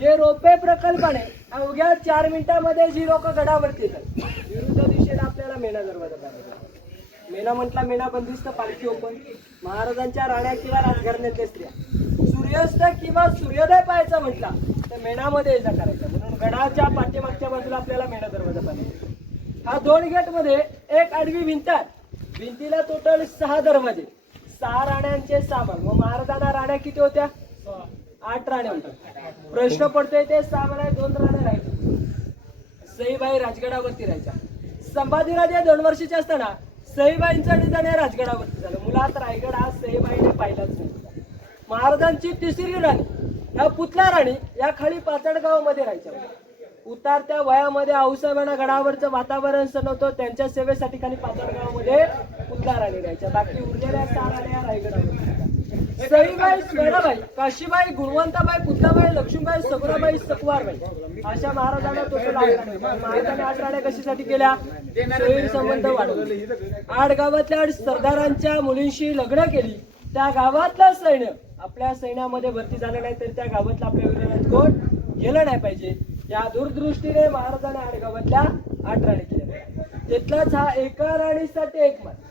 जे रोपे प्रकल्पाने अवघ्या चार मिनिटामध्ये जी लोक गडावरती येतात. विरुद्ध दिशेला आपल्याला मेना दरवाजा मेना मेणा म्हटला मेणा बंदिस्त पालखी ओपन महाराजांच्या राण्या किंवा राजघराण्यातल्या स्त्रिया सूर्यास्त किंवा सूर्योदय पाहायचा म्हटला तर मेणामध्ये येजा करायचा. म्हणून गडाच्या पाठीमागच्या बाजूला आपल्याला मेणा दरवाजा पाहिजे हा दोन गेटमध्ये एक आडवी भिंत आहे. भिंतीला टोटल सहा दरवाजे. सहा राण्यांचे सामान. मग महाराजांना राण्या किती होत्या? आठ राण्या म्हणतात प्रश्न पडतोय ते सहा मला दोन राण्या राहायच्या. सईबाई राजगडावरती राहायच्या. संभाजीराजे दोन वर्षाचे असताना सईबाईंचं निधन हे राजगडावरती झालं. मुलात रायगड हा सईबाईने पाहिलाच नाही. महाराजांची तिसरी राणी ह्या पुतला राणी या खाली पाचडगावामध्ये राहायच्या. उतारत्या वयामध्ये आऊसाहेबांना गडावरचं वातावरण सणवतो त्यांच्या सेवेसाठी खाली पाचडगावामध्ये पुतला राणी राहायच्या. बाकी उरलेल्या सहा राण्या रायगडावर सईबाई स्वेराबाई काशीबाई गुणवंताबाई पुतलाबाई लक्ष्मीबाई सगुराबाई सकवारबाई अशा महाराजांना तो महाराजांनी आठ राण्या कशासाठी केल्या? संबंध वाढवले आठ गावातल्या आठ सरदारांच्या मुलींशी लग्न केली. त्या गावातलं सैन्य आपल्या सैन्यामध्ये भरती झालं नाही तर त्या गावातलं आपल्या विरोधात कोण गेलं नाही पाहिजे. या दूरदृष्टीने महाराजांनी आठ गावातल्या आठ राणी केल्या. तिथलाच हा एका राणीसाठी एक मत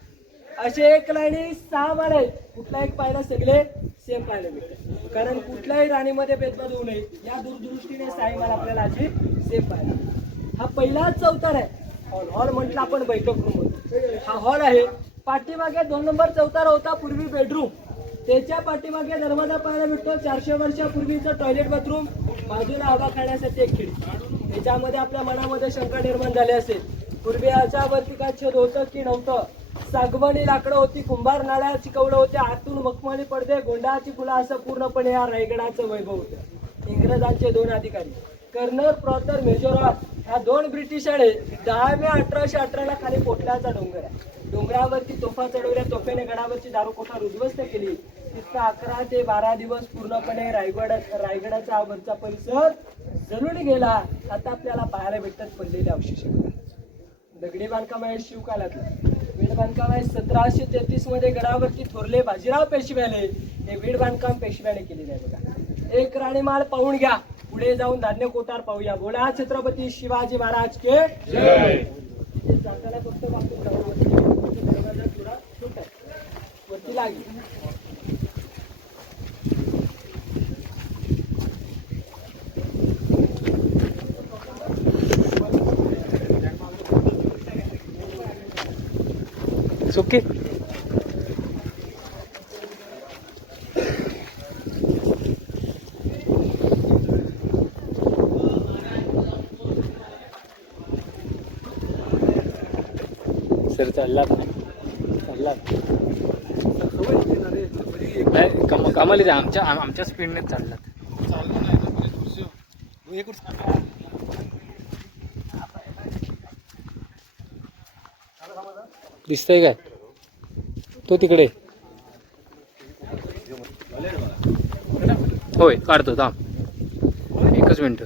असे एक लाईनी सहा माळ आहेत. कुठला एक पाहिला सगळे सेम पाहायला मिळते कारण कुठल्याही राणीमध्ये भेदभाव होऊ नये. या दूरदृष्टीने साई माल आपल्याला अशी सेम पाहायला मिळते. हा पहिलाच चौतार आहे. हॉल हॉल म्हटलं आपण बैठक रूम हा हॉल आहे. पाठीमागे दोन नंबर चौतार होता पूर्वी बेडरूम त्याच्या पाठीमागे दरवाजा पाहायला भेटतो. चारशे वर्षापूर्वीचं टॉयलेट बाथरूम बाजूला हवा खाण्यासाठी एक खिडकी. त्याच्यामध्ये आपल्या मनामध्ये शंका निर्माण झाली असेल. पूर्वी याच्यावरती काय होतं की नव्हतं? सागवानी लाकडं होती कुंभार नाळ्या चिकवलं होते आतून मखमली पडदे गोंडाची फुलं असं पूर्णपणे या रायगडाचं वैभव होतं. इंग्रजांचे दोन अधिकारी कर्नल प्रॉतर मेजोरॉल ह्या दोन ब्रिटिशाने दहा मे अठराशे अठराला खाली पोटल्याचा डोंगर आहे. डोंगरावरती तोफा चढवल्या तोफेने गडावरची दारूकोठा उद्ध्वस्त केली? तिथं अकरा ते बारा दिवस पूर्णपणे रायगड रायगडाचा आवरचा वरचा परिसर जळून गेला. आता आपल्याला पाहायला भेटतात पडलेले अवशेष दगडी बांधकाम आहे शिवकालातलं. वीड बांधकाम आहे सतराशे तेहतीसमध्ये गडावरती थोरले बाजीराव पेशव्याने हे वीड बांधकाम पेशव्याने केलेले आहे बघा. एक राणीमाळ पाहून घ्या. पुढे जाऊन धान्य कोठार पाहूया. बोला छत्रपती शिवाजी महाराज के जाताना फक्त बापू दरवाजा थोडा छोटा वरती लागेल. सुकी सर चाललात चाललात नाही कम कमालीच आमच्या आमच्या स्पीडनेच चाललात दिसतंय काय? तो तिकडे. होय काढतो थांब. एकच मिनटं.